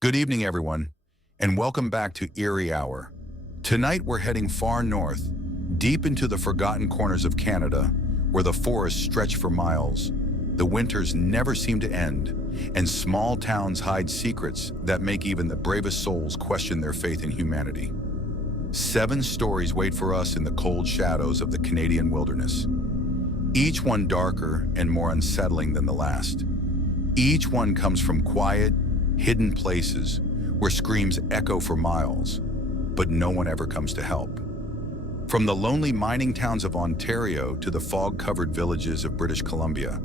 Good evening, everyone, and welcome back to Eerie Hour. Tonight, we're heading far north, deep into the forgotten corners of Canada, where the forests stretch for miles, the winters never seem to end, and small towns hide secrets that make even the bravest souls question their faith in humanity. 7 stories wait for us in the cold shadows of the Canadian wilderness, each one darker and more unsettling than the last. Each one comes from quiet, hidden places where screams echo for miles, but no one ever comes to help. From the lonely mining towns of Ontario to the fog-covered villages of British Columbia,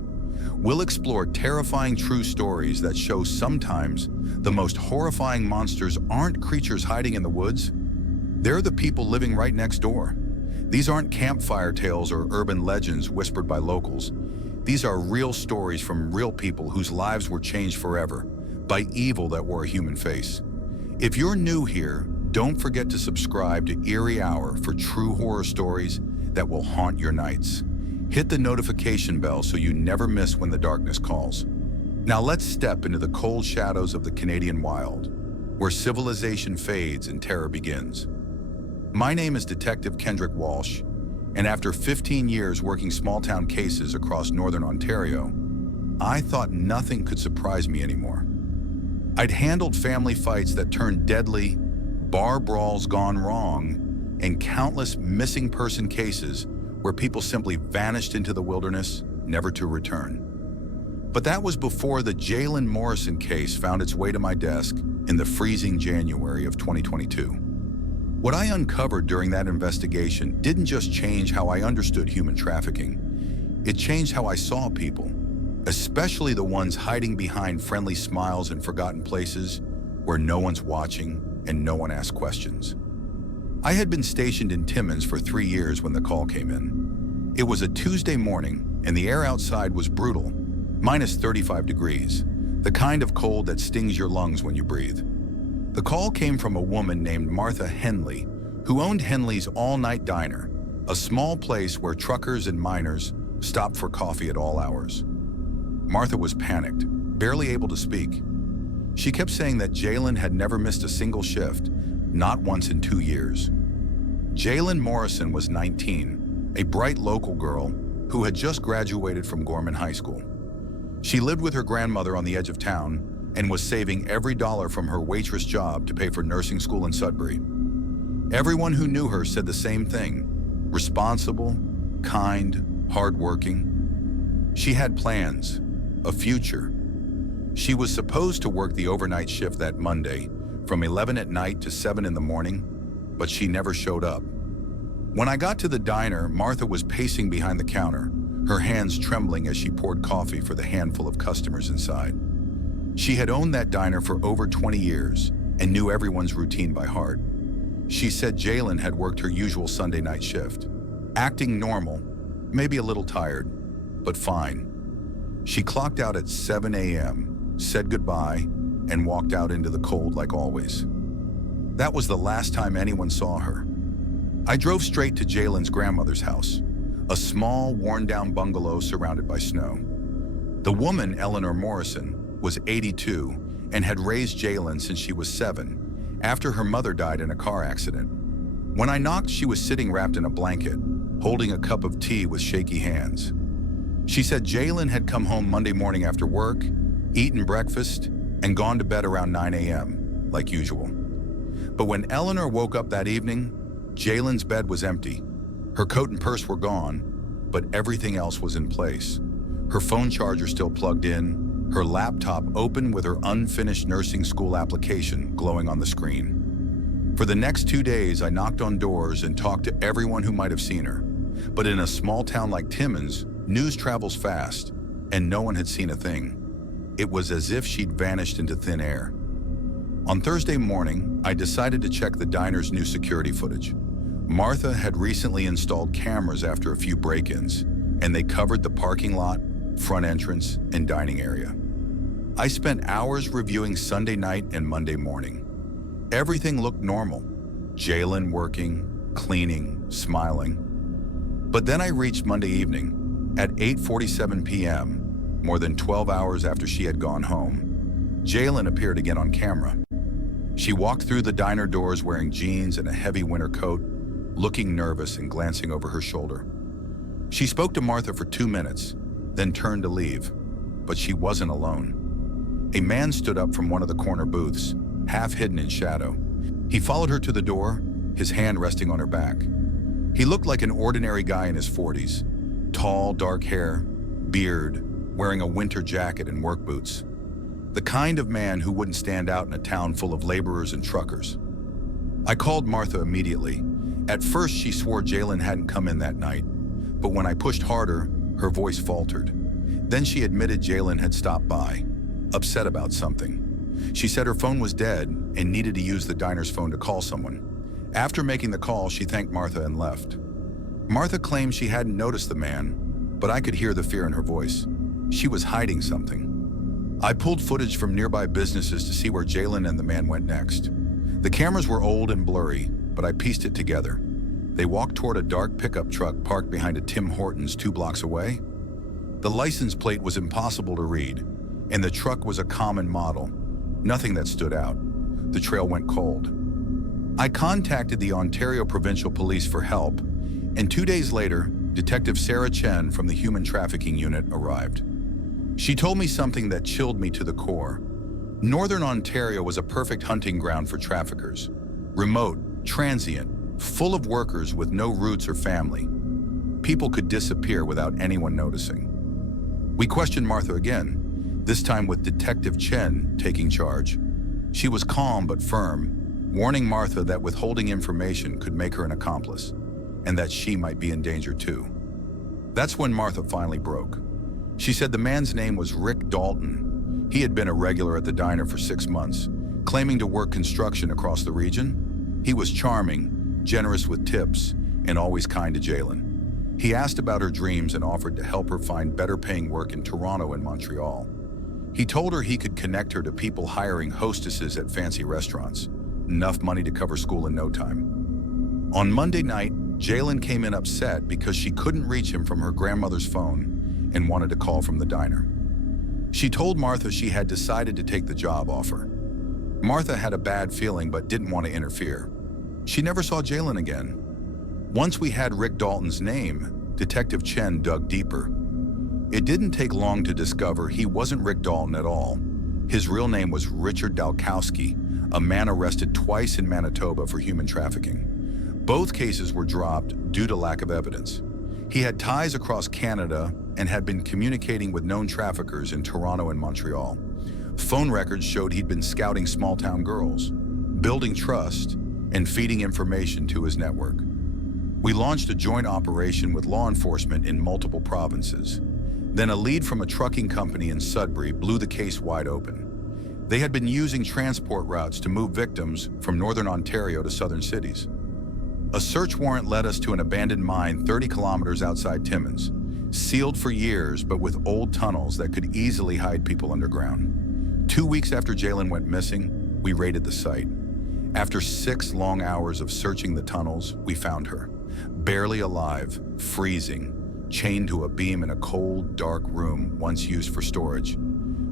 we'll explore terrifying true stories that show sometimes the most horrifying monsters aren't creatures hiding in the woods. They're the people living right next door. These aren't campfire tales or urban legends whispered by locals. These are real stories from real people whose lives were changed forever by evil that wore a human face. If you're new here, don't forget to subscribe to Eerie Hour for true horror stories that will haunt your nights. Hit the notification bell so you never miss when the darkness calls. Now let's step into the cold shadows of the Canadian wild, where civilization fades and terror begins. My name is Detective Kendrick Walsh, and after 15 years working small-town cases across northern Ontario, I thought nothing could surprise me anymore. I'd handled family fights that turned deadly, bar brawls gone wrong, and countless missing person cases where people simply vanished into the wilderness, never to return. But that was before the Jalen Morrison case found its way to my desk in the freezing January of 2022. What I uncovered during that investigation didn't just change how I understood human trafficking, it changed how I saw people, especially the ones hiding behind friendly smiles in forgotten places where no one's watching and no one asks questions. I had been stationed in Timmins for 3 years when the call came in. It was a Tuesday morning and the air outside was brutal, minus 35 degrees, the kind of cold that stings your lungs when you breathe. The call came from a woman named Martha Henley, who owned Henley's all-night diner, a small place where truckers and miners stopped for coffee at all hours. Martha was panicked, barely able to speak. She kept saying that Jalen had never missed a single shift, not once in 2 years. Jalen Morrison was 19, a bright local girl who had just graduated from Gorman High School. She lived with her grandmother on the edge of town and was saving every dollar from her waitress job to pay for nursing school in Sudbury. Everyone who knew her said the same thing: responsible, kind, hardworking. She had plans, a future. She was supposed to work the overnight shift that Monday, from 11 at night to 7 in the morning, but she never showed up. When I got to the diner, Martha was pacing behind the counter, her hands trembling as she poured coffee for the handful of customers inside. She had owned that diner for over 20 years and knew everyone's routine by heart. She said Jalen had worked her usual Sunday night shift, acting normal, maybe a little tired, but fine. She clocked out at 7 a.m., said goodbye, and walked out into the cold like always. That was the last time anyone saw her. I drove straight to Jalen's grandmother's house, a small, worn-down bungalow surrounded by snow. The woman, Eleanor Morrison, was 82 and had raised Jalen since she was 7, after her mother died in a car accident. When I knocked, she was sitting wrapped in a blanket, holding a cup of tea with shaky hands. She said Jalen had come home Monday morning after work, eaten breakfast, and gone to bed around 9 a.m., like usual. But when Eleanor woke up that evening, Jalen's bed was empty. Her coat and purse were gone, but everything else was in place. Her phone charger still plugged in, her laptop open with her unfinished nursing school application glowing on the screen. For the next 2 days, I knocked on doors and talked to everyone who might have seen her. But in a small town like Timmins, news travels fast, and no one had seen a thing. It was as if she'd vanished into thin air. On Thursday morning, I decided to check the diner's new security footage. Martha had recently installed cameras after a few break-ins, and they covered the parking lot, front entrance, and dining area. I spent hours reviewing Sunday night and Monday morning. Everything looked normal. Jalen working, cleaning, smiling. But then I reached Monday evening. At 8:47 p.m., more than 12 hours after she had gone home, Jalen appeared again on camera. She walked through the diner doors wearing jeans and a heavy winter coat, looking nervous and glancing over her shoulder. She spoke to Martha for 2 minutes, then turned to leave, but she wasn't alone. A man stood up from one of the corner booths, half hidden in shadow. He followed her to the door, his hand resting on her back. He looked like an ordinary guy in his 40s, tall, dark hair, beard, wearing a winter jacket and work boots. The kind of man who wouldn't stand out in a town full of laborers and truckers. I called Martha immediately. At first, she swore Jalen hadn't come in that night, but when I pushed harder, her voice faltered. Then she admitted Jalen had stopped by, upset about something. She said her phone was dead and needed to use the diner's phone to call someone. After making the call, she thanked Martha and left. Martha claimed she hadn't noticed the man, but I could hear the fear in her voice. She was hiding something. I pulled footage from nearby businesses to see where Jalen and the man went next. The cameras were old and blurry, but I pieced it together. They walked toward a dark pickup truck parked behind a Tim Hortons 2 blocks away. The license plate was impossible to read, and the truck was a common model. Nothing that stood out. The trail went cold. I contacted the Ontario Provincial Police for help, and 2 days later, Detective Sarah Chen from the Human Trafficking Unit arrived. She told me something that chilled me to the core. Northern Ontario was a perfect hunting ground for traffickers. Remote, transient, full of workers with no roots or family. People could disappear without anyone noticing. We questioned Martha again, this time with Detective Chen taking charge. She was calm but firm, warning Martha that withholding information could make her an accomplice, and that she might be in danger too. That's when Martha finally broke. She said the man's name was Rick Dalton. He had been a regular at the diner for 6 months, claiming to work construction across the region. He was charming, generous with tips, and always kind to Jalen. He asked about her dreams and offered to help her find better paying work in Toronto and Montreal. He told her he could connect her to people hiring hostesses at fancy restaurants. Enough money to cover school in no time. On Monday night, Jalen came in upset because she couldn't reach him from her grandmother's phone and wanted to call from the diner. She told Martha she had decided to take the job offer. Martha had a bad feeling but didn't want to interfere. She never saw Jalen again. Once we had Rick Dalton's name, Detective Chen dug deeper. It didn't take long to discover he wasn't Rick Dalton at all. His real name was Richard Dalkowski, a man arrested twice in Manitoba for human trafficking. Both cases were dropped due to lack of evidence. He had ties across Canada and had been communicating with known traffickers in Toronto and Montreal. Phone records showed he'd been scouting small-town girls, building trust, and feeding information to his network. We launched a joint operation with law enforcement in multiple provinces. Then a lead from a trucking company in Sudbury blew the case wide open. They had been using transport routes to move victims from northern Ontario to southern cities. A search warrant led us to an abandoned mine 30 kilometers outside Timmins, sealed for years but with old tunnels that could easily hide people underground. 2 weeks after Jalen went missing, we raided the site. After 6 long hours of searching the tunnels, we found her, barely alive, freezing, chained to a beam in a cold, dark room once used for storage.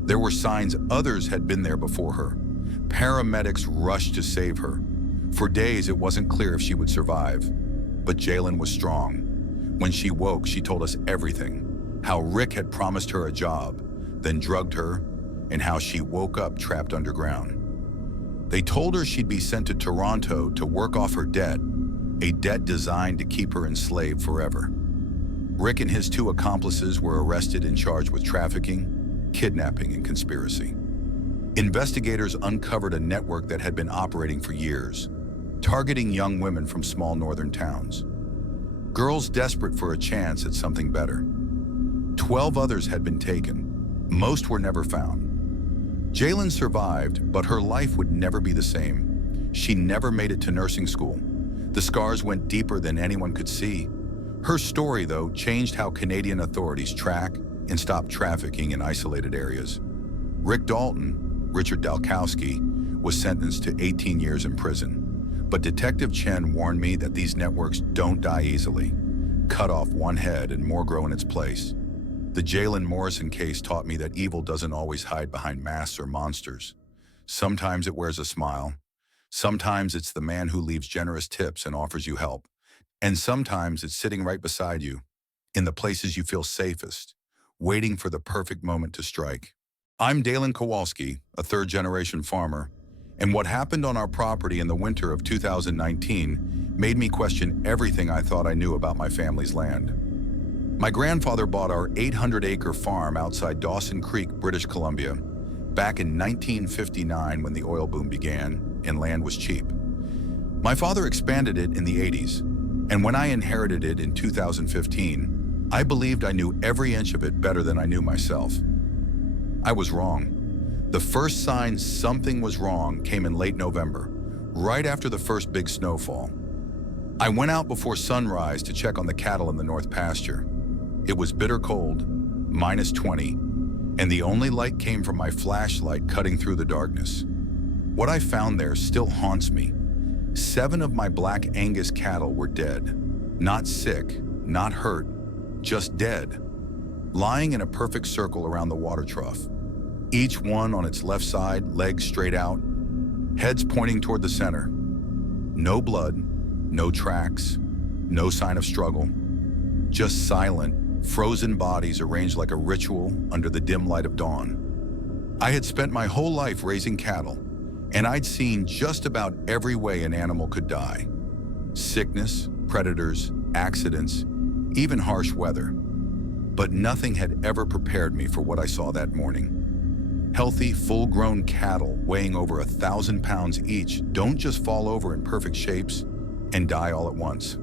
There were signs others had been there before her. Paramedics rushed to save her. For days, it wasn't clear if she would survive. But Jalen was strong. When she woke, she told us everything. How Rick had promised her a job, then drugged her, and how she woke up trapped underground. They told her she'd be sent to Toronto to work off her debt, a debt designed to keep her enslaved forever. Rick and his 2 accomplices were arrested and charged with trafficking, kidnapping, and conspiracy. Investigators uncovered a network that had been operating for years, targeting young women from small northern towns. Girls desperate for a chance at something better. 12 others had been taken. Most were never found. Jalen survived, but her life would never be the same. She never made it to nursing school. The scars went deeper than anyone could see. Her story, though, changed how Canadian authorities track and stop trafficking in isolated areas. Rick Dalton, Richard Dalkowski, was sentenced to 18 years in prison. But Detective Chen warned me that these networks don't die easily. Cut off one head and more grow in its place. The Jalen Morrison case taught me that evil doesn't always hide behind masks or monsters. Sometimes it wears a smile, Sometimes it's the man who leaves generous tips and offers you help. And sometimes it's sitting right beside you, in the places you feel safest, waiting for the perfect moment to strike. I'm Dalen Kowalski, a third-generation farmer, and what happened on our property in the winter of 2019 made me question everything I thought I knew about my family's land. My grandfather bought our 800-acre farm outside Dawson Creek, British Columbia, back in 1959 when the oil boom began and land was cheap. My father expanded it in the 80s, and when I inherited it in 2015, I believed I knew every inch of it better than I knew myself. I was wrong. The first sign something was wrong came in late November, right after the first big snowfall. I went out before sunrise to check on the cattle in the north pasture. It was bitter cold, -20, and the only light came from my flashlight cutting through the darkness. What I found there still haunts me. 7 of my Black Angus cattle were dead. Not sick, not hurt, just dead. Lying in a perfect circle around the water trough. Each one on its left side, legs straight out, heads pointing toward the center. No blood, no tracks, no sign of struggle. Just silent, frozen bodies arranged like a ritual under the dim light of dawn. I had spent my whole life raising cattle, and I'd seen just about every way an animal could die. Sickness, predators, accidents, even harsh weather. But nothing had ever prepared me for what I saw that morning. Healthy, full-grown cattle weighing over 1,000 pounds each don't just fall over in perfect shapes and die all at once.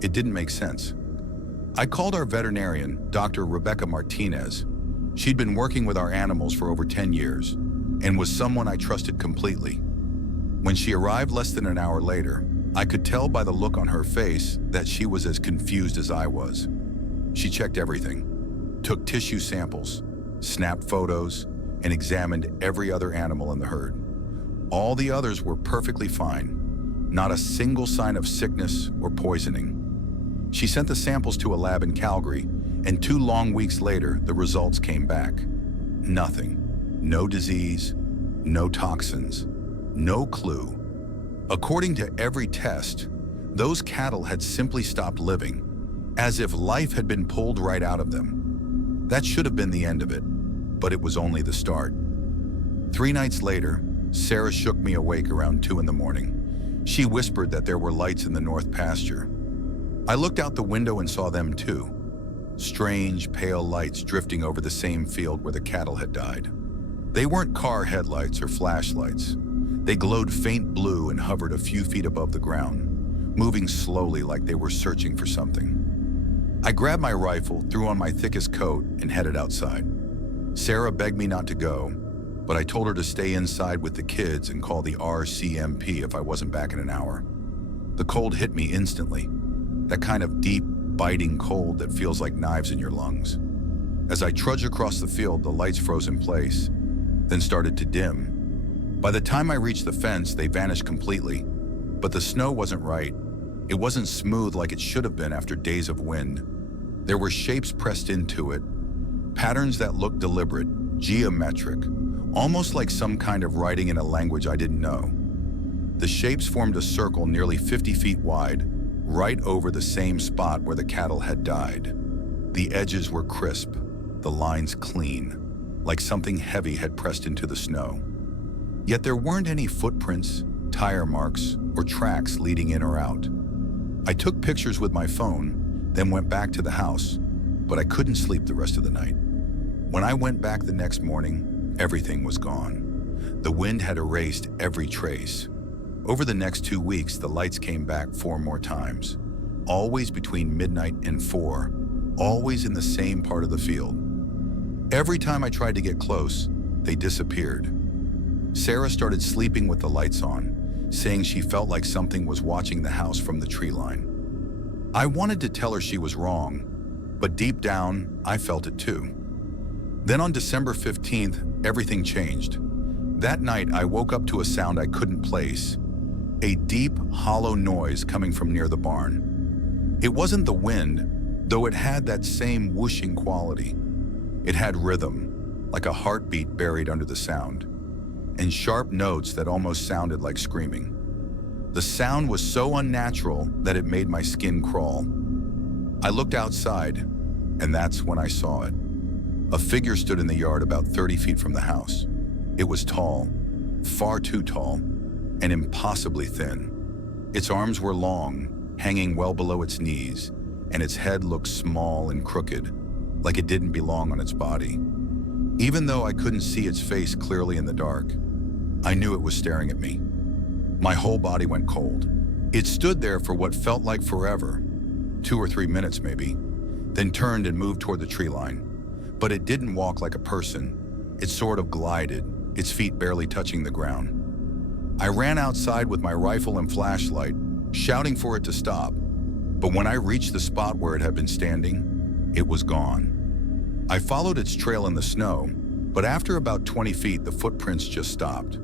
It didn't make sense. I called our veterinarian, Dr. Rebecca Martinez. She'd been working with our animals for over 10 years and was someone I trusted completely. When she arrived less than an hour later, I could tell by the look on her face that she was as confused as I was. She checked everything, took tissue samples, snapped photos, and examined every other animal in the herd. All the others were perfectly fine, not a single sign of sickness or poisoning. She sent the samples to a lab in Calgary, and 2 long weeks later, the results came back. Nothing. No disease, no toxins, no clue. According to every test, those cattle had simply stopped living, as if life had been pulled right out of them. That should have been the end of it, but it was only the start. 3 nights later, Sarah shook me awake around 2 in the morning. She whispered that there were lights in the north pasture. I looked out the window and saw them too. Strange, pale lights drifting over the same field where the cattle had died. They weren't car headlights or flashlights. They glowed faint blue and hovered a few feet above the ground, moving slowly like they were searching for something. I grabbed my rifle, threw on my thickest coat, and headed outside. Sarah begged me not to go, but I told her to stay inside with the kids and call the RCMP if I wasn't back in an hour. The cold hit me instantly, that kind of deep, biting cold that feels like knives in your lungs. As I trudged across the field, the lights froze in place, then started to dim. By the time I reached the fence, they vanished completely, but the snow wasn't right. It wasn't smooth like it should have been after days of wind. There were shapes pressed into it, patterns that looked deliberate, geometric, almost like some kind of writing in a language I didn't know. The shapes formed a circle nearly 50 feet wide, right over the same spot where the cattle had died. The edges were crisp, the lines clean, like something heavy had pressed into the snow. Yet there weren't any footprints, tire marks, or tracks leading in or out. I took pictures with my phone, then went back to the house, but I couldn't sleep the rest of the night. When I went back the next morning, everything was gone. The wind had erased every trace. Over the next 2 weeks, the lights came back 4 more times, always between midnight and 4, always in the same part of the field. Every time I tried to get close, they disappeared. Sarah started sleeping with the lights on, saying she felt like something was watching the house from the tree line. I wanted to tell her she was wrong, but deep down, I felt it too. Then on December 15th, everything changed. That night, I woke up to a sound I couldn't place, a deep, hollow noise coming from near the barn. It wasn't the wind, though it had that same whooshing quality. It had rhythm, like a heartbeat buried under the sound, and sharp notes that almost sounded like screaming. The sound was so unnatural that it made my skin crawl. I looked outside, and that's when I saw it. A figure stood in the yard about 30 feet from the house. It was tall, far too tall, and impossibly thin. Its arms were long, hanging well below its knees, and its head looked small and crooked, like it didn't belong on its body. Even though I couldn't see its face clearly in the dark, I knew it was staring at me. My whole body went cold. It stood there for what felt like forever, 2 or 3 minutes maybe, then turned and moved toward the tree line. But it didn't walk like a person. It sort of glided, its feet barely touching the ground. I ran outside with my rifle and flashlight, shouting for it to stop. But when I reached the spot where it had been standing, it was gone. I followed its trail in the snow, but after about 20 feet, the footprints just stopped.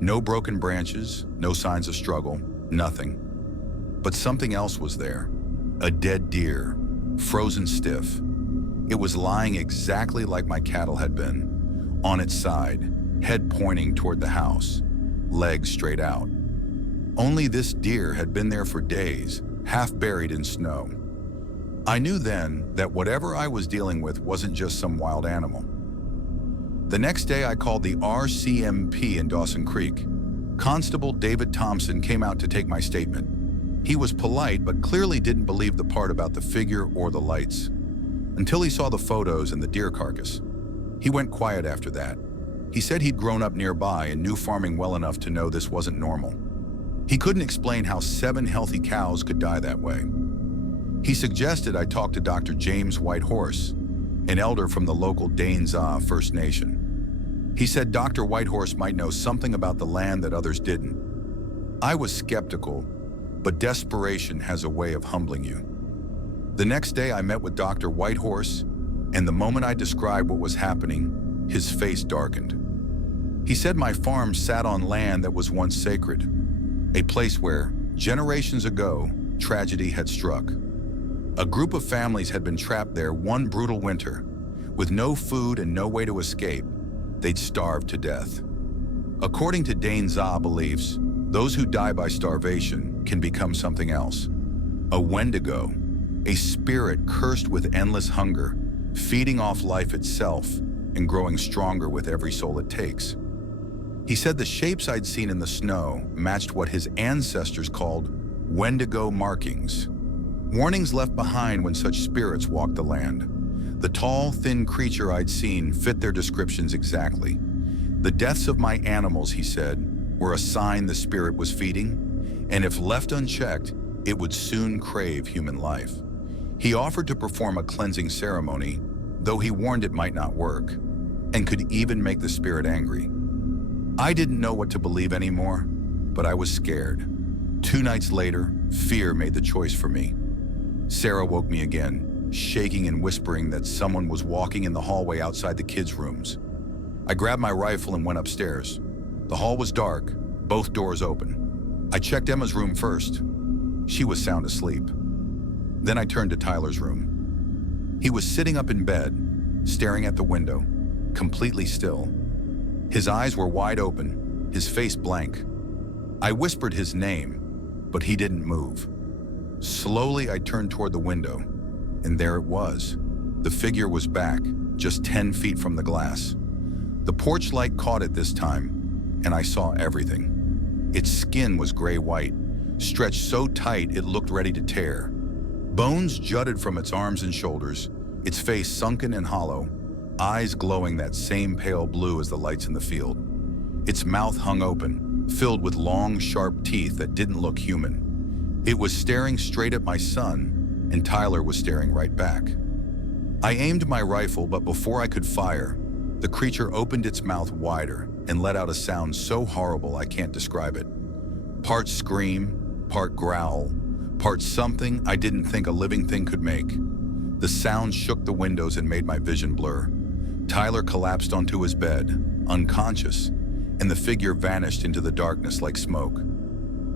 No broken branches, no signs of struggle, nothing. But something else was there. A dead deer, frozen stiff. It was lying exactly like my cattle had been, on its side, head pointing toward the house, legs straight out. Only this deer had been there for days, half buried in snow. I knew then that whatever I was dealing with wasn't just some wild animal. The next day I called the RCMP in Dawson Creek. Constable David Thompson came out to take my statement. He was polite, but clearly didn't believe the part about the figure or the lights, until he saw the photos and the deer carcass. He went quiet after that. He said he'd grown up nearby and knew farming well enough to know this wasn't normal. He couldn't explain how 7 healthy cows could die that way. He suggested I talk to Dr. James Whitehorse, an elder from the local Danza First Nation. He said Dr. Whitehorse might know something about the land that others didn't. I was skeptical, but desperation has a way of humbling you. The next day I met with Dr. Whitehorse, and the moment I described what was happening, his face darkened. He said my farm sat on land that was once sacred, a place where, generations ago, tragedy had struck. A group of families had been trapped there one brutal winter. With no food and no way to escape, they'd starved to death. According to Danza beliefs, those who die by starvation can become something else. A Wendigo, a spirit cursed with endless hunger, feeding off life itself and growing stronger with every soul it takes. He said the shapes I'd seen in the snow matched what his ancestors called Wendigo markings, warnings left behind when such spirits walked the land. The tall, thin creature I'd seen fit their descriptions exactly. The deaths of my animals, he said, were a sign the spirit was feeding, and if left unchecked, it would soon crave human life. He offered to perform a cleansing ceremony, though he warned it might not work, and could even make the spirit angry. I didn't know what to believe anymore, but I was scared. 2 nights later, fear made the choice for me. Sarah woke me again, shaking and whispering that someone was walking in the hallway outside the kids' rooms. I grabbed my rifle and went upstairs. The hall was dark, both doors open. I checked Emma's room first. She was sound asleep. Then I turned to Tyler's room. He was sitting up in bed, staring at the window, completely still. His eyes were wide open, his face blank. I whispered his name, but he didn't move. Slowly, I turned toward the window, and there it was. The figure was back, just 10 feet from the glass. The porch light caught it this time, and I saw everything. Its skin was gray-white, stretched so tight it looked ready to tear. Bones jutted from its arms and shoulders, its face sunken and hollow, eyes glowing that same pale blue as the lights in the field. Its mouth hung open, filled with long, sharp teeth that didn't look human. It was staring straight at my son, and Tyler was staring right back. I aimed my rifle, but before I could fire, the creature opened its mouth wider and let out a sound so horrible I can't describe it. Part scream, part growl, part something I didn't think a living thing could make. The sound shook the windows and made my vision blur. Tyler collapsed onto his bed, unconscious, and the figure vanished into the darkness like smoke.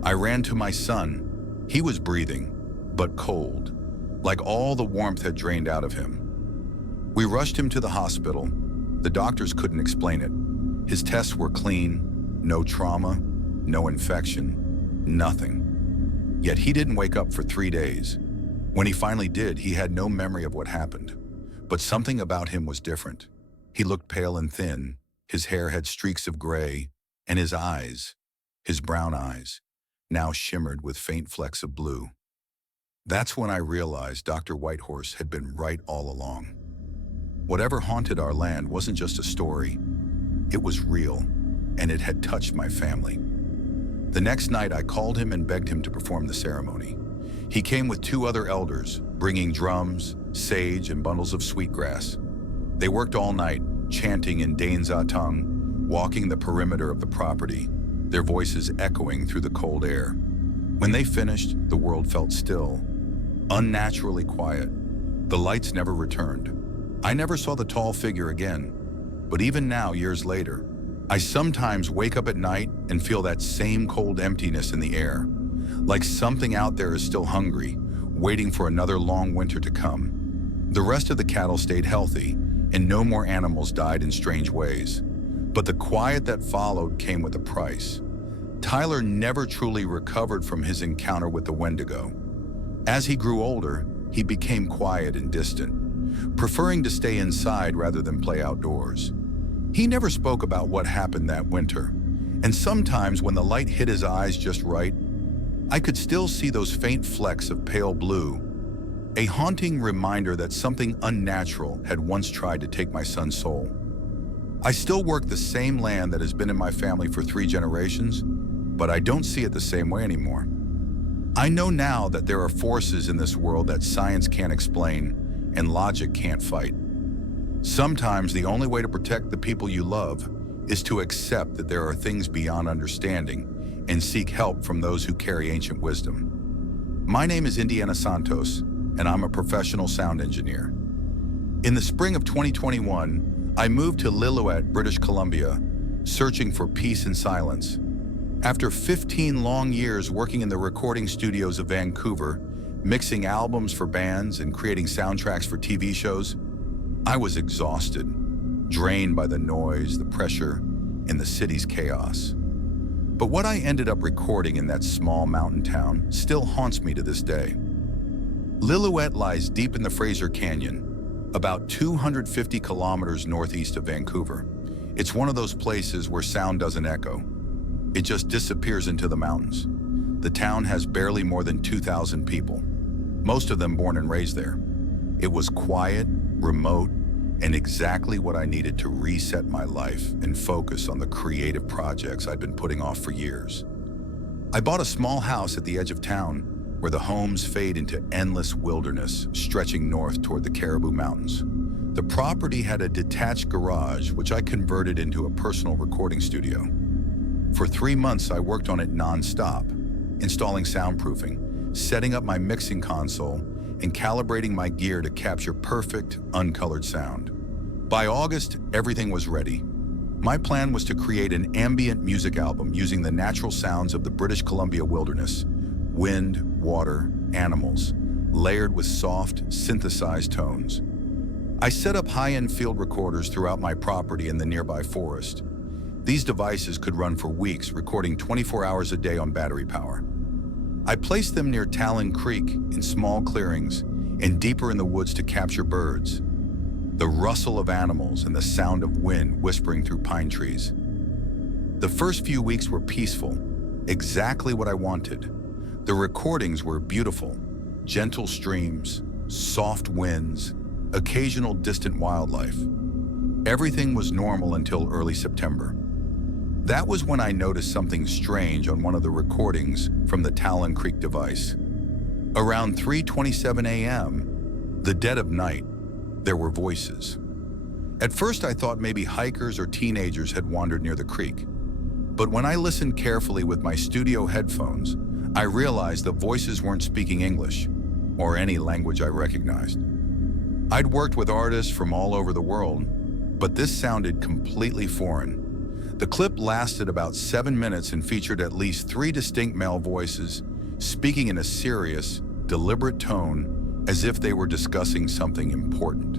I ran to my son. He was breathing, but cold, like all the warmth had drained out of him. We rushed him to the hospital. The doctors couldn't explain it. His tests were clean, no trauma, no infection, Nothing. Yet he didn't wake up for 3 days. When he finally did, he had no memory of what happened. But something about him was different. He looked pale and thin, his hair had streaks of gray, and his eyes, his brown eyes, now shimmered with faint flecks of blue. That's when I realized Dr. Whitehorse had been right all along. Whatever haunted our land wasn't just a story. It was real, and it had touched my family. The next night, I called him and begged him to perform the ceremony. He came with 2 other elders, bringing drums, sage, and bundles of sweetgrass. They worked all night, chanting in Dainza tongue, walking the perimeter of the property, their voices echoing through the cold air. When they finished, the world felt still, unnaturally quiet. The lights never returned. I never saw the tall figure again. But even now, years later, I sometimes wake up at night and feel that same cold emptiness in the air, like something out there is still hungry, waiting for another long winter to come. The rest of the cattle stayed healthy, and no more animals died in strange ways. But the quiet that followed came with a price. Tyler never truly recovered from his encounter with the Wendigo. As he grew older, he became quiet and distant, preferring to stay inside rather than play outdoors. He never spoke about what happened that winter, and sometimes when the light hit his eyes just right, I could still see those faint flecks of pale blue, a haunting reminder that something unnatural had once tried to take my son's soul. I still work the same land that has been in my family for 3 generations, but I don't see it the same way anymore. I know now that there are forces in this world that science can't explain and logic can't fight. Sometimes the only way to protect the people you love is to accept that there are things beyond understanding and seek help from those who carry ancient wisdom. My name is Indiana Santos, and I'm a professional sound engineer. In the spring of 2021, I moved to Lillooet, British Columbia, searching for peace and silence. After 15 long years working in the recording studios of Vancouver, mixing albums for bands and creating soundtracks for TV shows, I was exhausted, drained by the noise, the pressure, and the city's chaos. But what I ended up recording in that small mountain town still haunts me to this day. Lillooet lies deep in the Fraser Canyon, about 250 kilometers northeast of Vancouver. It's one of those places where sound doesn't echo. It just disappears into the mountains. The town has barely more than 2,000 people, most of them born and raised there. It was quiet, remote, and exactly what I needed to reset my life and focus on the creative projects I'd been putting off for years. I bought a small house at the edge of town where the homes fade into endless wilderness stretching north toward the Caribou Mountains. The property had a detached garage, which I converted into a personal recording studio. For 3 months, I worked on it non-stop, installing soundproofing, setting up my mixing console, and calibrating my gear to capture perfect, uncolored sound. By August, everything was ready. My plan was to create an ambient music album using the natural sounds of the British Columbia wilderness: wind, water, animals, layered with soft, synthesized tones. I set up high-end field recorders throughout my property in the nearby forest. These devices could run for weeks, recording 24 hours a day on battery power. I placed them near Talon Creek in small clearings and deeper in the woods to capture birds, the rustle of animals and the sound of wind whispering through pine trees. The first few weeks were peaceful, exactly what I wanted. The recordings were beautiful, gentle streams, soft winds, occasional distant wildlife. Everything was normal until early September. That was when I noticed something strange on one of the recordings from the Talon Creek device. Around 3:27 a.m., the dead of night, there were voices. At first I thought maybe hikers or teenagers had wandered near the creek. But when I listened carefully with my studio headphones, I realized the voices weren't speaking English, or any language I recognized. I'd worked with artists from all over the world, but this sounded completely foreign. The clip lasted about 7 minutes and featured at least 3 distinct male voices, speaking in a serious, deliberate tone, as if they were discussing something important.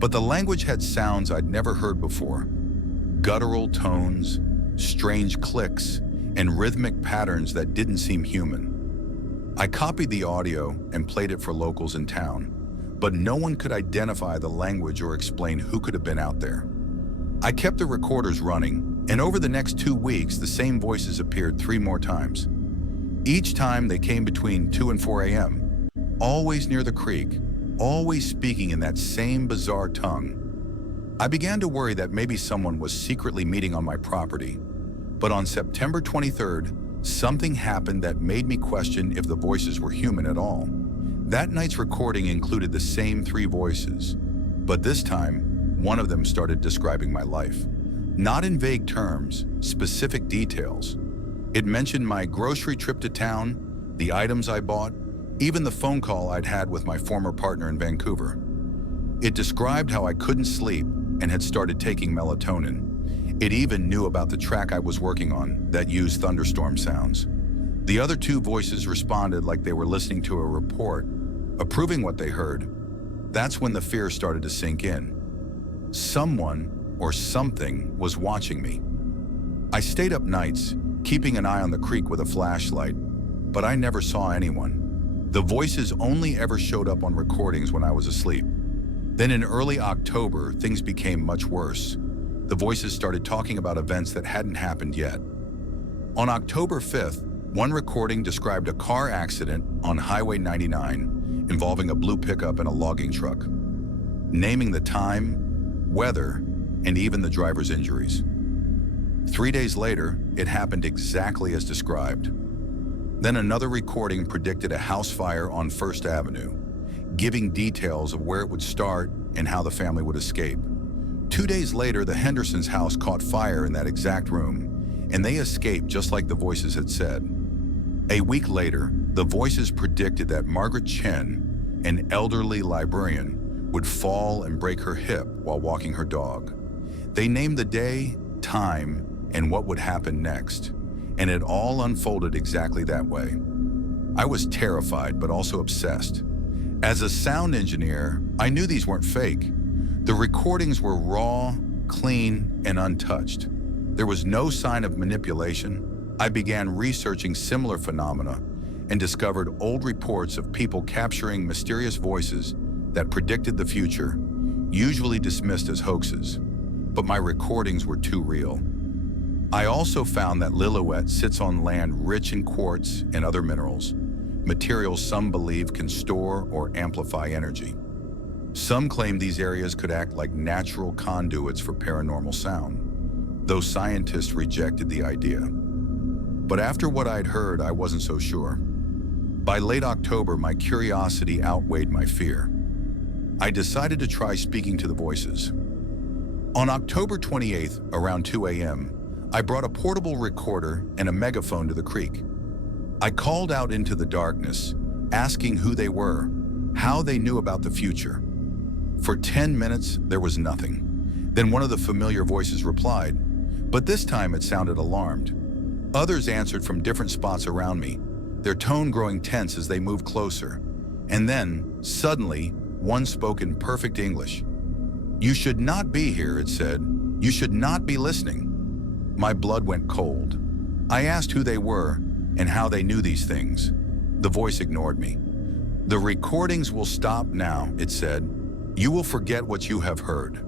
But the language had sounds I'd never heard before: guttural tones, strange clicks, and rhythmic patterns that didn't seem human. I copied the audio and played it for locals in town, but no one could identify the language or explain who could have been out there. I kept the recorders running, and over the next 2 weeks, the same voices appeared 3 more times. Each time they came between 2 and 4 a.m., always near the creek, always speaking in that same bizarre tongue. I began to worry that maybe someone was secretly meeting on my property. But on September 23rd, something happened that made me question if the voices were human at all. That night's recording included the same 3 voices, but this time, one of them started describing my life. Not in vague terms, specific details. It mentioned my grocery trip to town, the items I bought, even the phone call I'd had with my former partner in Vancouver. It described how I couldn't sleep and had started taking melatonin. It even knew about the track I was working on that used thunderstorm sounds. The other 2 voices responded like they were listening to a report, approving what they heard. That's when the fear started to sink in. Someone or something was watching me. I stayed up nights, keeping an eye on the creek with a flashlight, but I never saw anyone. The voices only ever showed up on recordings when I was asleep. Then in early October, things became much worse. The voices started talking about events that hadn't happened yet. On October 5th, one recording described a car accident on Highway 99 involving a blue pickup and a logging truck, naming the time, weather, and even the driver's injuries. 3 days later, it happened exactly as described. Then another recording predicted a house fire on First Avenue, giving details of where it would start and how the family would escape. 2 days later, the Hendersons' house caught fire in that exact room, and they escaped just like the voices had said. A week later, the voices predicted that Margaret Chen, an elderly librarian, would fall and break her hip while walking her dog. They named the day, time, and what would happen next, and it all unfolded exactly that way. I was terrified, but also obsessed. As a sound engineer, I knew these weren't fake. The recordings were raw, clean, and untouched. There was no sign of manipulation. I began researching similar phenomena and discovered old reports of people capturing mysterious voices that predicted the future, usually dismissed as hoaxes. But my recordings were too real. I also found that Lillooet sits on land rich in quartz and other minerals, materials some believe can store or amplify energy. Some claim these areas could act like natural conduits for paranormal sound, though scientists rejected the idea. But after what I'd heard, I wasn't so sure. By late October, my curiosity outweighed my fear. I decided to try speaking to the voices. On October 28th, around 2 a.m., I brought a portable recorder and a megaphone to the creek. I called out into the darkness, asking who they were, how they knew about the future. For 10 minutes, there was nothing. Then one of the familiar voices replied, but this time it sounded alarmed. Others answered from different spots around me, their tone growing tense as they moved closer. And then, suddenly, one spoke in perfect English. "You should not be here," it said. "You should not be listening." My blood went cold. I asked who they were and how they knew these things. The voice ignored me. "The recordings will stop now," it said. "You will forget what you have heard.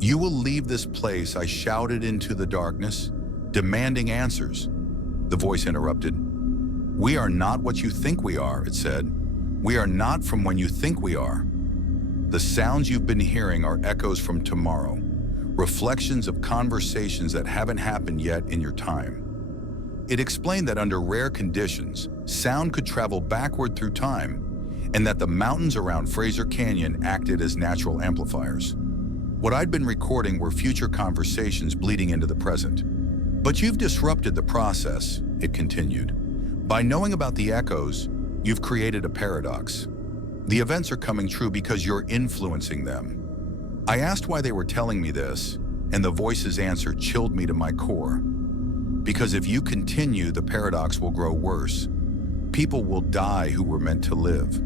You will leave this place," I shouted into the darkness, demanding answers. The voice interrupted. "We are not what you think we are," it said. "We are not from when you think we are. The sounds you've been hearing are echoes from tomorrow, reflections of conversations that haven't happened yet in your time." It explained that under rare conditions, sound could travel backward through time, and that the mountains around Fraser Canyon acted as natural amplifiers. What I'd been recording were future conversations bleeding into the present. "But you've disrupted the process," it continued. "By knowing about the echoes, you've created a paradox. The events are coming true because you're influencing them." I asked why they were telling me this, and the voice's answer chilled me to my core. "Because if you continue, the paradox will grow worse. People will die who were meant to live.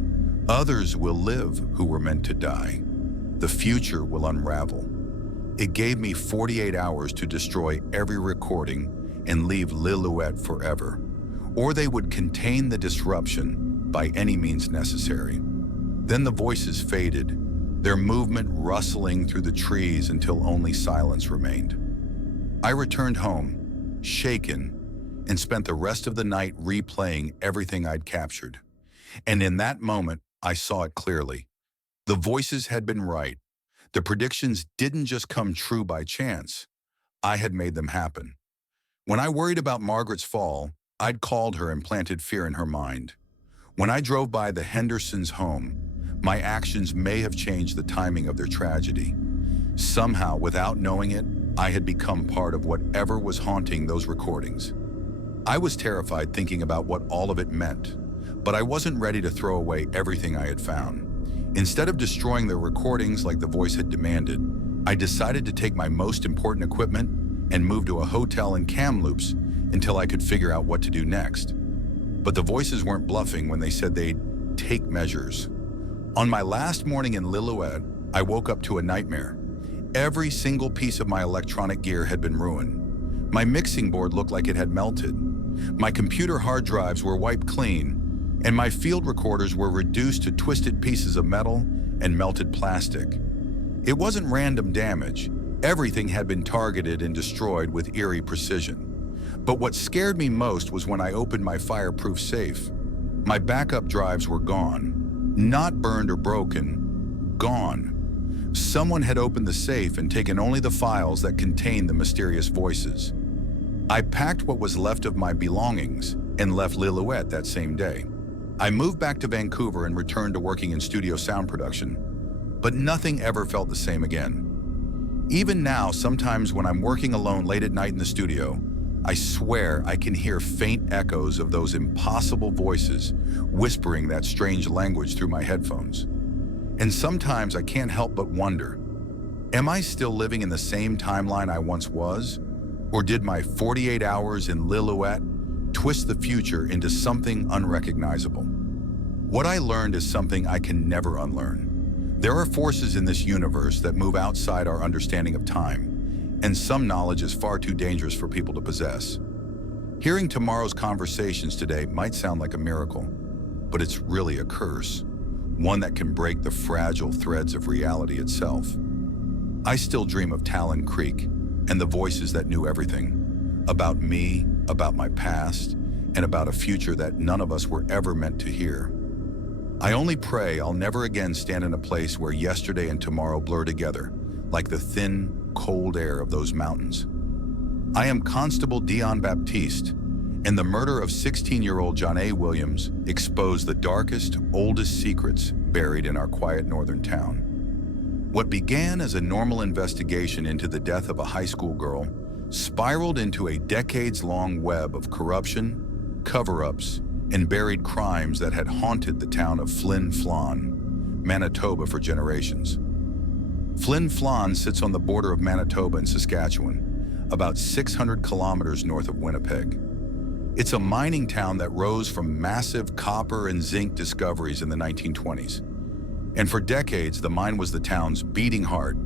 Others will live who were meant to die. The future will unravel." It gave me 48 hours to destroy every recording and leave Lillooet forever, or they would contain the disruption by any means necessary. Then the voices faded, their movement rustling through the trees until only silence remained. I returned home, shaken, and spent the rest of the night replaying everything I'd captured. And in that moment, I saw it clearly. The voices had been right. The predictions didn't just come true by chance. I had made them happen. When I worried about Margaret's fall, I'd called her and planted fear in her mind. When I drove by the Hendersons' home, my actions may have changed the timing of their tragedy. Somehow, without knowing it, I had become part of whatever was haunting those recordings. I was terrified thinking about what all of it meant, but I wasn't ready to throw away everything I had found. Instead of destroying the recordings like the voice had demanded, I decided to take my most important equipment and move to a hotel in Kamloops until I could figure out what to do next. But the voices weren't bluffing when they said they'd take measures. On my last morning in Lillooet, I woke up to a nightmare. Every single piece of my electronic gear had been ruined. My mixing board looked like it had melted. My computer hard drives were wiped clean, and my field recorders were reduced to twisted pieces of metal and melted plastic. It wasn't random damage. Everything had been targeted and destroyed with eerie precision. But what scared me most was when I opened my fireproof safe. My backup drives were gone. Not burned or broken, gone. Someone had opened the safe and taken only the files that contained the mysterious voices. I packed what was left of my belongings and left Lillooet that same day. I moved back to Vancouver and returned to working in studio sound production, but nothing ever felt the same again. Even now, sometimes when I'm working alone late at night in the studio, I swear I can hear faint echoes of those impossible voices whispering that strange language through my headphones. And sometimes I can't help but wonder, am I still living in the same timeline I once was? Or did my 48 hours in Lillooet twist the future into something unrecognizable? What I learned is something I can never unlearn. There are forces in this universe that move outside our understanding of time, and some knowledge is far too dangerous for people to possess. Hearing tomorrow's conversations today might sound like a miracle, but it's really a curse, one that can break the fragile threads of reality itself. I still dream of Talon Creek and the voices that knew everything, about me, about my past, and about a future that none of us were ever meant to hear. I only pray I'll never again stand in a place where yesterday and tomorrow blur together, like the thin, cold air of those mountains. I am Constable Dion Baptiste, and the murder of 16-year-old John A. Williams exposed the darkest, oldest secrets buried in our quiet northern town. What began as a normal investigation into the death of a high school girl spiraled into a decades-long web of corruption, cover-ups, and buried crimes that had haunted the town of Flin Flon, Manitoba for generations. Flin Flon sits on the border of Manitoba and Saskatchewan, about 600 kilometers north of Winnipeg. It's a mining town that rose from massive copper and zinc discoveries in the 1920s. And for decades, the mine was the town's beating heart.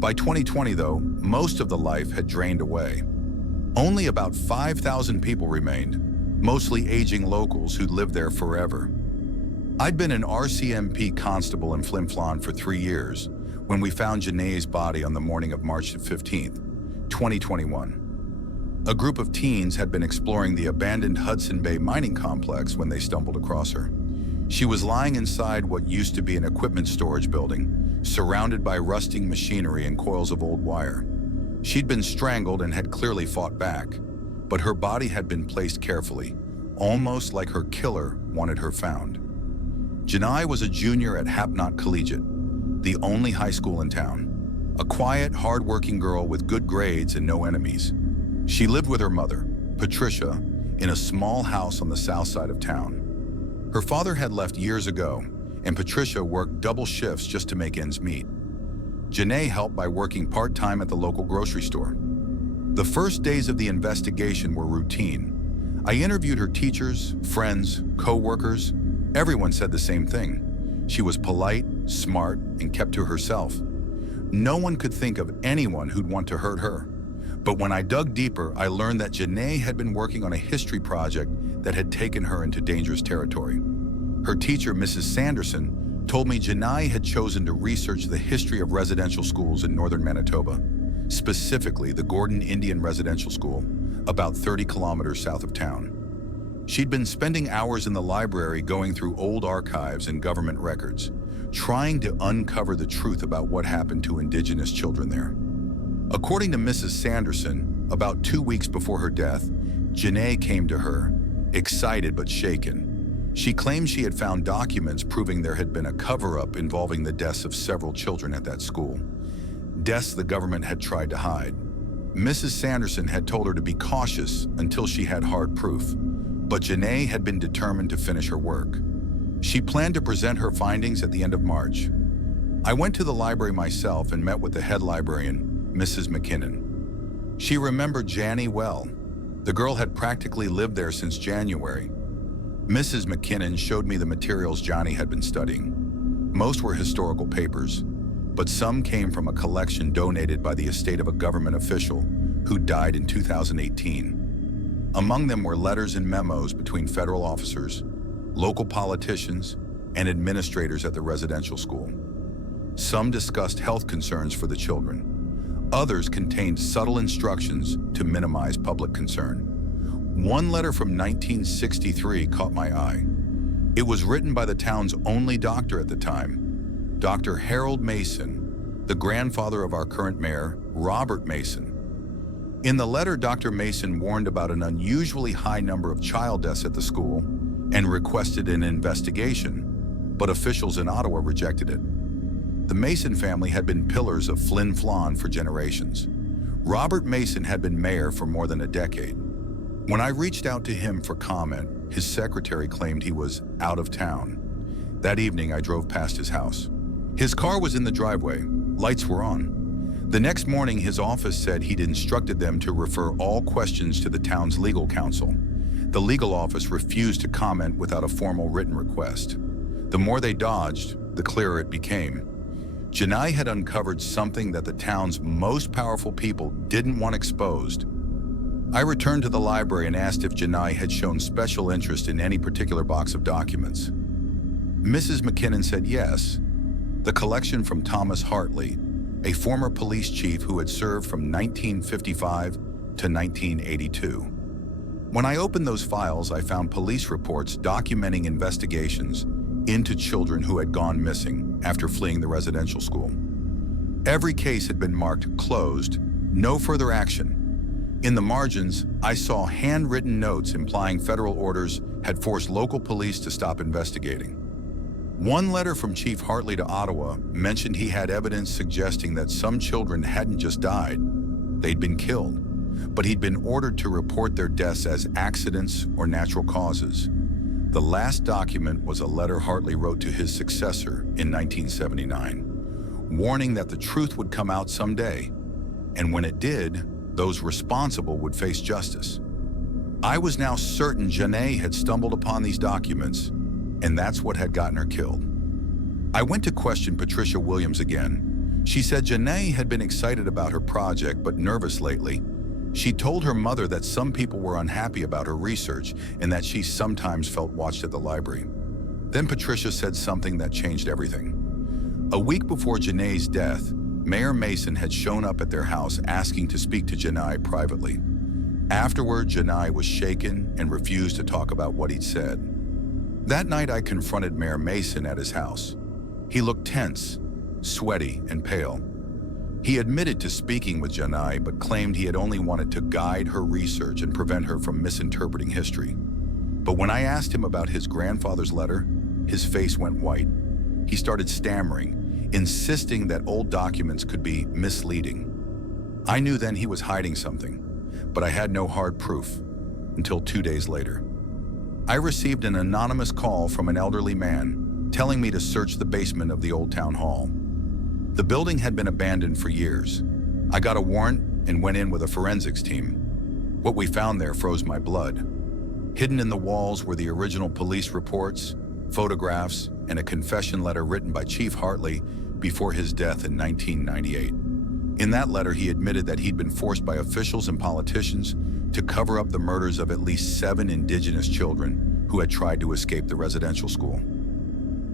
By 2020, though, most of the life had drained away. Only about 5,000 people remained, mostly aging locals who'd lived there forever. I'd been an RCMP constable in Flin Flon for 3 years when we found Janae's body on the morning of March 15th, 2021. A group of teens had been exploring the abandoned Hudson Bay mining complex when they stumbled across her. She was lying inside what used to be an equipment storage building, surrounded by rusting machinery and coils of old wire. She'd been strangled and had clearly fought back, but her body had been placed carefully, almost like her killer wanted her found. Janae was a junior at Hapnot Collegiate, the only high school in town. A quiet, hard-working girl with good grades and no enemies. She lived with her mother, Patricia, in a small house on the south side of town. Her father had left years ago, and Patricia worked double shifts just to make ends meet. Janae helped by working part-time at the local grocery store. The first days of the investigation were routine. I interviewed her teachers, friends, co-workers. Everyone said the same thing. She was polite, smart, and kept to herself. No one could think of anyone who'd want to hurt her. But when I dug deeper, I learned that Janae had been working on a history project that had taken her into dangerous territory. Her teacher, Mrs. Sanderson, told me Janae had chosen to research the history of residential schools in northern Manitoba, specifically the Gordon Indian Residential School, about 30 kilometers south of town. She'd been spending hours in the library going through old archives and government records, trying to uncover the truth about what happened to Indigenous children there. According to Mrs. Sanderson, about 2 weeks before her death, Janae came to her, excited but shaken. She claimed she had found documents proving there had been a cover-up involving the deaths of several children at that school, deaths the government had tried to hide. Mrs. Sanderson had told her to be cautious until she had hard proof, but Janae had been determined to finish her work. She planned to present her findings at the end of March. I went to the library myself and met with the head librarian, Mrs. McKinnon. She remembered Jannie well. The girl had practically lived there since January. Mrs. McKinnon showed me the materials Johnny had been studying. Most were historical papers, but some came from a collection donated by the estate of a government official who died in 2018. Among them were letters and memos between federal officers, local politicians, and administrators at the residential school. Some discussed health concerns for the children. Others contained subtle instructions to minimize public concern. One letter from 1963 caught my eye. It was written by the town's only doctor at the time, Dr. Harold Mason, the grandfather of our current mayor, Robert Mason. In the letter, Dr. Mason warned about an unusually high number of child deaths at the school and requested an investigation, but officials in Ottawa rejected it. The Mason family had been pillars of Flin Flon for generations. Robert Mason had been mayor for more than a decade. When I reached out to him for comment, his secretary claimed he was out of town. That evening, I drove past his house. His car was in the driveway. Lights were on. The next morning, his office said he'd instructed them to refer all questions to the town's legal counsel. The legal office refused to comment without a formal written request. The more they dodged, the clearer it became. Janae had uncovered something that the town's most powerful people didn't want exposed. I returned to the library and asked if Janae had shown special interest in any particular box of documents. Mrs. McKinnon said yes. The collection from Thomas Hartley, a former police chief who had served from 1955 to 1982. When I opened those files, I found police reports documenting investigations into children who had gone missing after fleeing the residential school. Every case had been marked closed, no further action. In the margins, I saw handwritten notes implying federal orders had forced local police to stop investigating. One letter from Chief Hartley to Ottawa mentioned he had evidence suggesting that some children hadn't just died, they'd been killed, but he'd been ordered to report their deaths as accidents or natural causes. The last document was a letter Hartley wrote to his successor in 1979, warning that the truth would come out someday, and when it did, those responsible would face justice. I was now certain Janae had stumbled upon these documents, and that's what had gotten her killed. I went to question Patricia Williams again. She said Janae had been excited about her project but nervous lately. She told her mother that some people were unhappy about her research and that she sometimes felt watched at the library. Then Patricia said something that changed everything. A week before Janae's death, Mayor Mason had shown up at their house asking to speak to Janae privately. Afterward, Janae was shaken and refused to talk about what he'd said. That night, I confronted Mayor Mason at his house. He looked tense, sweaty, and pale. He admitted to speaking with Janae, but claimed he had only wanted to guide her research and prevent her from misinterpreting history. But when I asked him about his grandfather's letter, his face went white. He started stammering, insisting that old documents could be misleading. I knew then he was hiding something, but I had no hard proof until 2 days later. I received an anonymous call from an elderly man telling me to search the basement of the old town hall. The building had been abandoned for years. I got a warrant and went in with a forensics team. What we found there froze my blood. Hidden in the walls were the original police reports, photographs, and a confession letter written by Chief Hartley before his death in 1998. In that letter, he admitted that he'd been forced by officials and politicians to cover up the murders of at least 7 indigenous children who had tried to escape the residential school.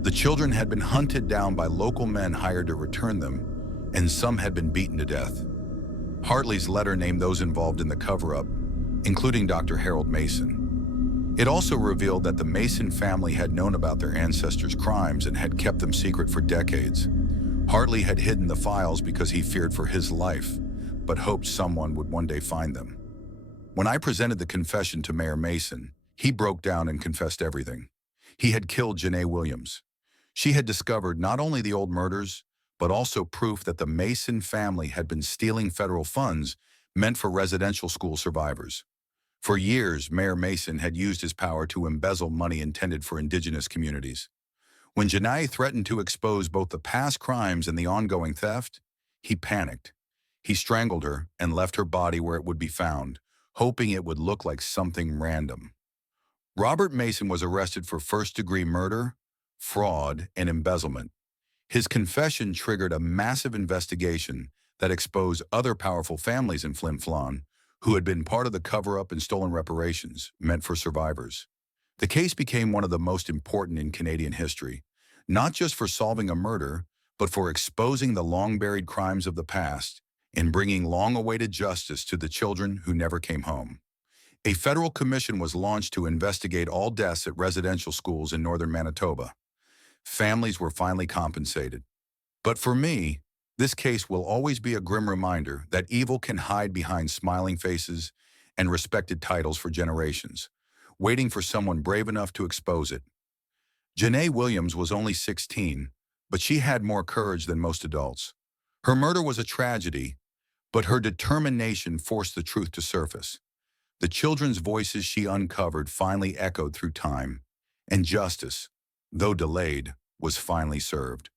The children had been hunted down by local men hired to return them, and some had been beaten to death. Hartley's letter named those involved in the cover-up, including Dr. Harold Mason. It also revealed that the Mason family had known about their ancestors' crimes and had kept them secret for decades. Hartley had hidden the files because he feared for his life, but hoped someone would one day find them. When I presented the confession to Mayor Mason, he broke down and confessed everything. He had killed Janae Williams. She had discovered not only the old murders, but also proof that the Mason family had been stealing federal funds meant for residential school survivors. For years, Mayor Mason had used his power to embezzle money intended for indigenous communities. When Janae threatened to expose both the past crimes and the ongoing theft, he panicked. He strangled her and left her body where it would be found, hoping it would look like something random. Robert Mason was arrested for first-degree murder, fraud, and embezzlement. His confession triggered a massive investigation that exposed other powerful families in Flin Flon who had been part of the cover-up and stolen reparations meant for survivors. The case became one of the most important in Canadian history, not just for solving a murder, but for exposing the long-buried crimes of the past and bringing long-awaited justice to the children who never came home. A federal commission was launched to investigate all deaths at residential schools in northern Manitoba. Families were finally compensated. But for me, this case will always be a grim reminder that evil can hide behind smiling faces and respected titles for generations, waiting for someone brave enough to expose it. Janae Williams was only 16, but she had more courage than most adults. Her murder was a tragedy, but her determination forced the truth to surface. The children's voices she uncovered finally echoed through time, and justice, though delayed, was finally served.